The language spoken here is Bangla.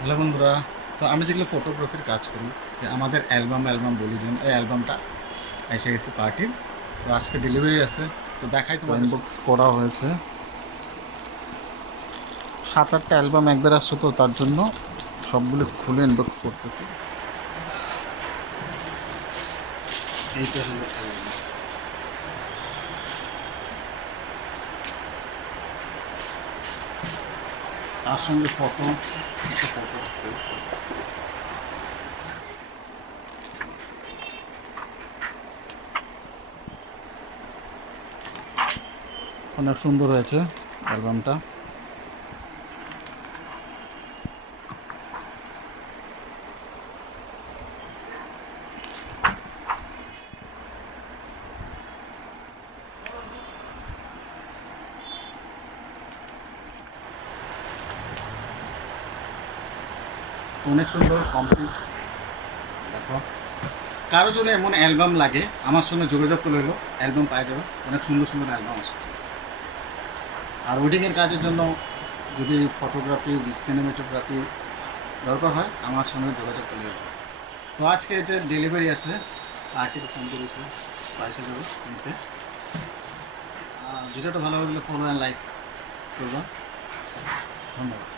হ্যালো বন্ধুরা, তো আমি যেগুলো ফটোগ্রাফির কাজ করি, যে আমাদের অ্যালবাম বলি যেন, এই অ্যালবামটা এসে গেছে পার্টির। তো আজকে ডেলিভারি আছে, তো দেখাই তোমাদের। ইনবক্স করা হয়েছে 7-8টা অ্যালবাম একবার আসছে, তো তার জন্য সবগুলো খুলে ইনবক্স করতেছি। এইটা হলো অ্যালবাম, তার সঙ্গে ফটো, একটা ফটো অনেক সুন্দর হয়েছে অ্যালবামটা। অনেক সুন্দর কমপ্লিট। দেখো, কারো যদি এমন অ্যালবাম লাগে আমার সঙ্গে যোগাযোগ করে হলো, অ্যালবাম পাওয়া যাবে। অনেক সুন্দর সুন্দর অ্যালবাম আছে। আর ওয়েডিংয়ের কাজের জন্য যদি ফটোগ্রাফি, সিনেমাটোগ্রাফি দরকার হয় আমার সঙ্গে যোগাযোগ করলে হবে। তো আজকে এটা ডেলিভারি আছে, পার্টিতে ফোন করেছি, পয়সা দেবো নিতে। ভিডিওটা ভালো লাগলে ফলো অ্যান্ড লাইক করবেন। ধন্যবাদ।